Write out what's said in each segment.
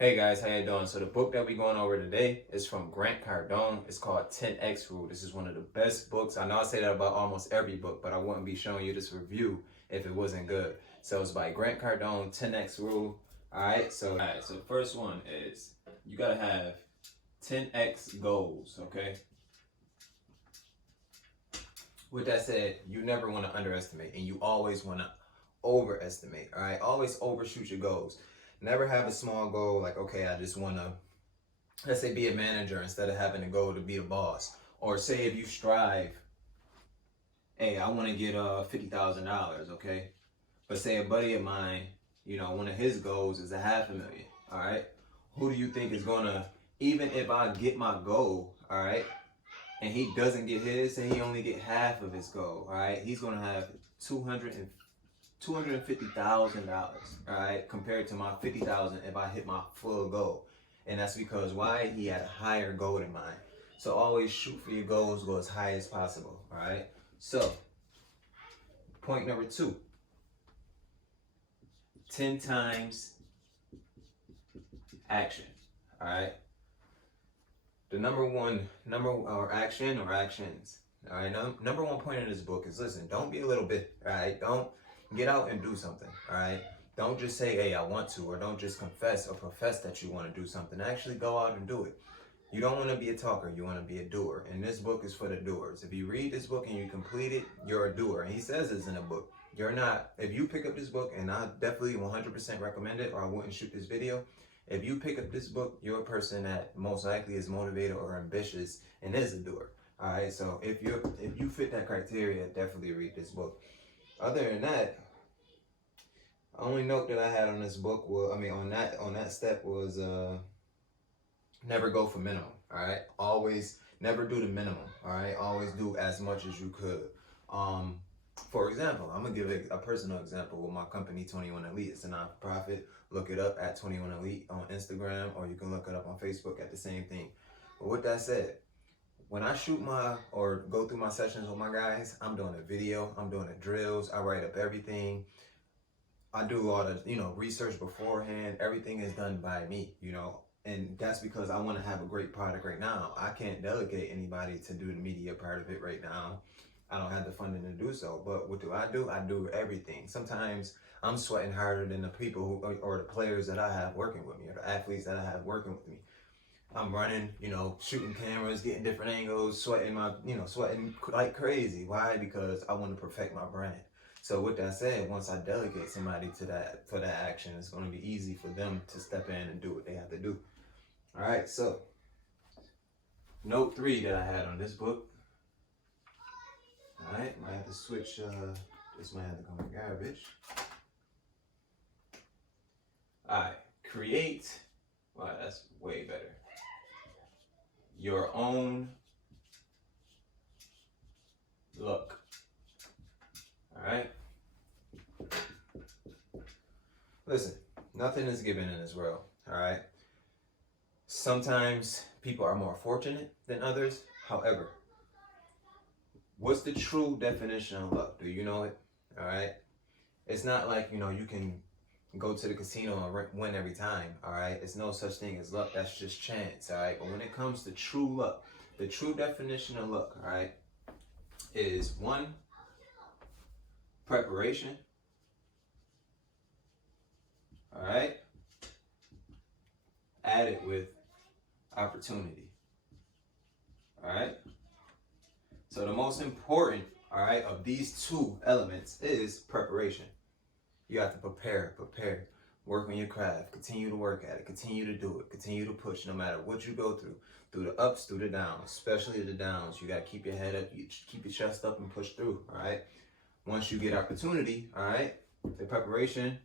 Hey guys, how you doing? So the book that we're going over today is from Grant Cardone. It's called 10X Rule. This is one of the best books. I know I say that about almost every book, but I wouldn't be showing you this review if it wasn't good. So it's by Grant Cardone, 10X Rule. Alright, so the first one is you gotta have 10X goals, okay? With that said, you never want to underestimate and you always want to overestimate. Alright, always overshoot your goals. Never have a small goal like, okay, I just want to, let's say, be a manager instead of having a goal to be a boss. Or say if you strive, hey, I want to get $50,000, okay? But say a buddy of mine, one of his goals is $500,000, all right? Who do you think is gonna, even if I get my goal, all right, and he doesn't get his, and he only get half of his goal, all right, he's gonna have $250,000, all right, compared to my $50,000 if I hit my full goal. And that's because why? He had a higher goal than mine. So always shoot for your goals, go as high as possible, all right? So, point number 2, 10 times action, all right? The number one actions, all right? Number one point in this book is, listen, don't be a little bit, all right? Don't get out and do something, all right? Don't just say, hey, I want to, or don't just confess or profess that you want to do something. Actually go out and do it. You don't want to be a talker, you want to be a doer. And this book is for the doers. If you read this book and you complete it, you're a doer. And he says this in the book. You're not, if you pick up this book, and I definitely 100% recommend it, or I wouldn't shoot this video. If you pick up this book, you're a person that most likely is motivated or ambitious and is a doer. All right, so if you fit that criteria, definitely read this book. Other than that, the only note that I had on this book was, on that step was never go for minimum. All right, always never do the minimum. All right, always do as much as you could. For example, I'm gonna give a personal example with my company 21 Elite. It's a non-profit. Look it up at 21 Elite on Instagram, or you can look it up on Facebook at the same thing. But with that said, when I shoot or go through my sessions with my guys, I'm doing a video, I'm doing the drills, I write up everything. I do all the, research beforehand. Everything is done by me, and that's because I want to have a great product right now. I can't delegate anybody to do the media part of it right now. I don't have the funding to do so. But what do? I do everything. Sometimes I'm sweating harder than the people or the players that I have working with me, or the athletes that I have working with me. I'm running, shooting cameras, getting different angles, sweating like crazy. Why? Because I want to perfect my brand. So with that said, once I delegate somebody for that action, it's going to be easy for them to step in and do what they have to do. All right, so note 3 that I had on this book. All right, might have to switch. This might have to go in garbage. All right, create. Wow, that's way better. Your own look. All right. Listen, nothing is given in this world. All right. Sometimes people are more fortunate than others. However, what's the true definition of luck? Do you know it? All right. It's not like, you can go to the casino and win every time. All right. It's no such thing as luck. That's just chance. All right. But when it comes to true luck, the true definition of luck, all right, is 1, preparation. All right. Add it with opportunity. All right. So the most important, all right, of these 2 elements is preparation. You have to prepare, work on your craft, continue to work at it, continue to do it, continue to push no matter what you go through the ups, through the downs, especially the downs. You got to keep your head up, you keep your chest up and push through, all right? Once you get opportunity, all right, the preparation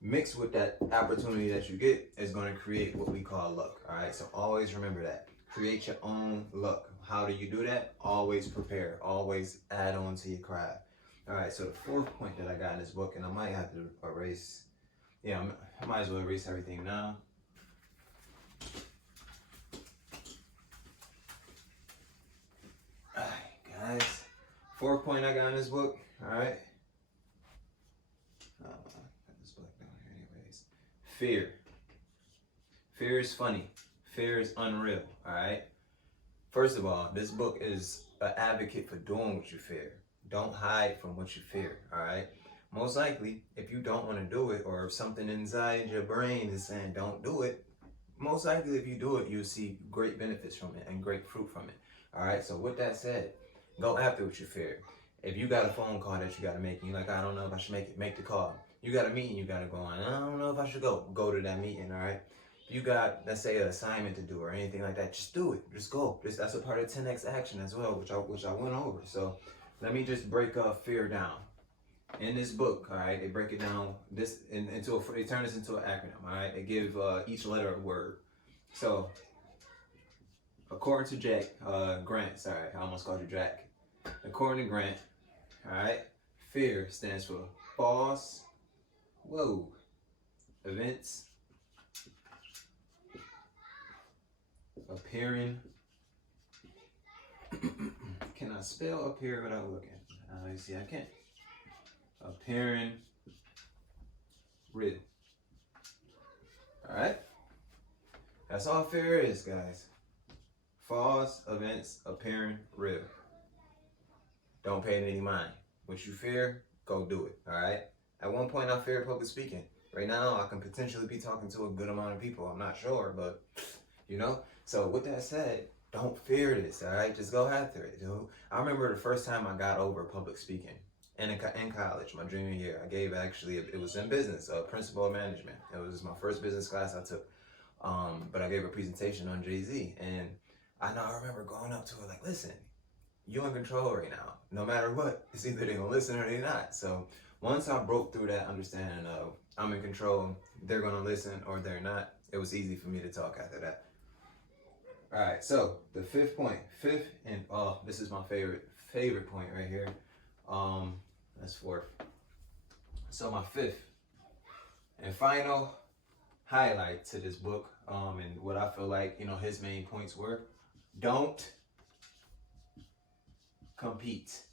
mixed with that opportunity that you get is going to create what we call luck, all right? So always remember that. Create your own luck. How do you do that? Always prepare. Always add on to your craft. All right, so the 4th point that I got in this book, and I might have to erase, I might as well erase everything now. All right, guys. 4th point I got in this book, all right? Put this book down here anyways. Fear. Fear is funny. Fear is unreal, all right? First of all, this book is an advocate for doing what you fear. Don't hide from what you fear, all right? Most likely, if you don't want to do it, or if something inside your brain is saying don't do it, most likely if you do it, you'll see great benefits from it and great fruit from it. All right, so with that said, go after what you fear. If you got a phone call that you got to make, and you're like, I don't know if I should make the call. You got a meeting you got to go on. I don't know if I should go to that meeting, all right? If you got, let's say, an assignment to do or anything like that, just do it. Just go. That's a part of TenX Action as well, which I went over. So let me just break fear down. In this book, all right, they break it down they turn this into an acronym, all right? They give each letter a word. So, according to Grant, sorry, I almost called you Jack. According to Grant, all right, fear stands for false, events, appearing. Can I spell appear without looking? You see, I can't. Appearing real. All right, that's all fear is, guys. False events appearing real. Don't pay it any mind. What you fear, go do it. All right. At one point, I feared public speaking. Right now, I can potentially be talking to a good amount of people. I'm not sure, but you know. So with that said, don't fear this. All right, just go after it, dude. I remember the first time I got over public speaking. In college, my junior year, I gave it was in business, principle of management. It was my first business class I took. But I gave a presentation on Jay-Z, and I remember going up to her like, listen, you're in control right now. No matter what, it's either they're gonna listen or they're not. So once I broke through that understanding of I'm in control, they're gonna listen or they're not, it was easy for me to talk after that. All right, so the fifth and this is my favorite point right here. That's fourth. So my fifth and final highlight to this book, and what I feel like, his main points were: don't compete,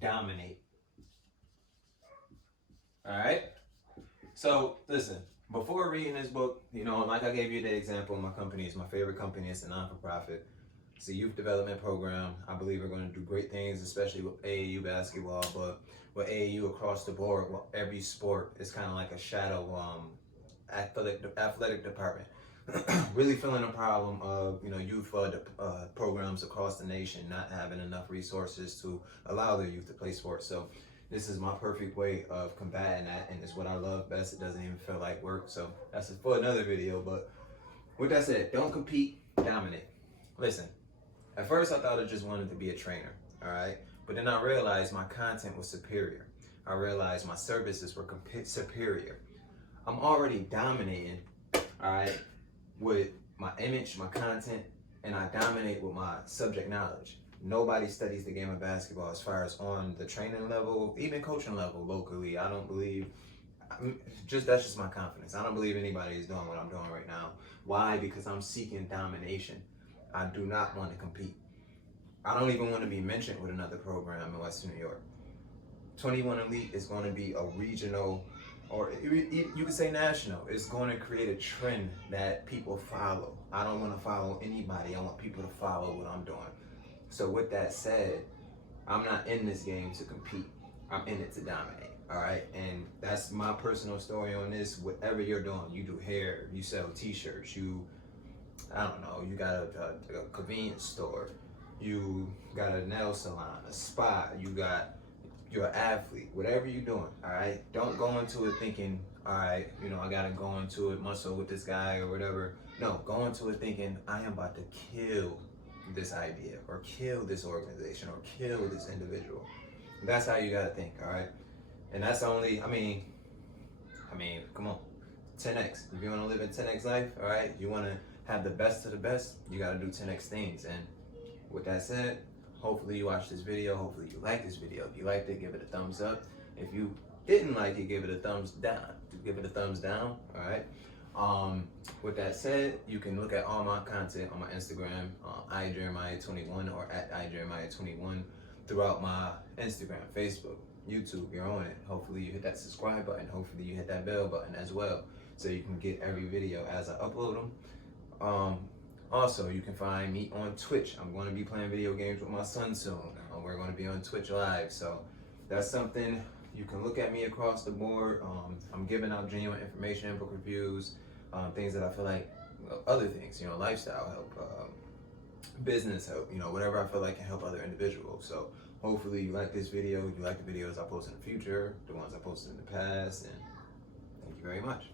dominate. All right. So listen, before reading this book, like I gave you the example, my company is my favorite company. It's a non-for-profit. It's a youth development program. I believe we're going to do great things, especially with AAU basketball, but with AAU across the board, every sport is kind of like a shadow athletic department. Really feeling a problem of youth programs across the nation not having enough resources to allow their youth to play sports. So this is my perfect way of combating that, and it's what I love best. It doesn't even feel like work. So that's for another video. But with that said, don't compete, dominate. Listen, at first I thought I just wanted to be a trainer, all right? But then I realized my content was superior. I realized my services were superior. I'm already dominating, all right, with my image, my content, and I dominate with my subject knowledge. Nobody studies the game of basketball as far as on the training level, even coaching level locally. I don't believe, that's just my confidence. I don't believe anybody is doing what I'm doing right now. Why? Because I'm seeking domination. I do not want to compete. I don't even want to be mentioned with another program in Western New York. 21 Elite is going to be a regional, or you could say national. It's going to create a trend that people follow. I don't want to follow anybody. I want people to follow what I'm doing. So with that said, I'm not in this game to compete. I'm in it to dominate. All right, and that's my personal story on this. Whatever you're doing, you do hair, you sell t-shirts, you got a convenience store, you got a nail salon, a spa, you're an athlete, whatever you're doing, all right? Don't go into it thinking, all right, I gotta go into it muscle with this guy or whatever. No, go into it thinking, I am about to kill this idea or kill this organization or kill this individual. That's how you gotta think, all right? And that's only, come on, 10X. If you wanna live a 10X life, all right, you wanna have the best of the best, you gotta do 10X things. And with that said, hopefully you watched this video. Hopefully you liked this video. If you liked it, give it a thumbs up. If you didn't like it, give it a thumbs down. Give it a thumbs down, all right? With that said, you can look at all my content on my Instagram, iJeremiah21 or at iJeremiah21 throughout my Instagram, Facebook. YouTube, you're on it. Hopefully you hit that subscribe button. Hopefully you hit that bell button as well, so you can get every video as I upload them. Also, you can find me on Twitch. I'm going to be playing video games with my son soon. We're going to be on Twitch Live, so that's something you can look at me across the board. I'm giving out genuine information, book reviews, things that I feel like, other things, lifestyle help, business help, whatever I feel like can help other individuals. So hopefully you like this video, you like the videos I post in the future, the ones I posted in the past, and thank you very much.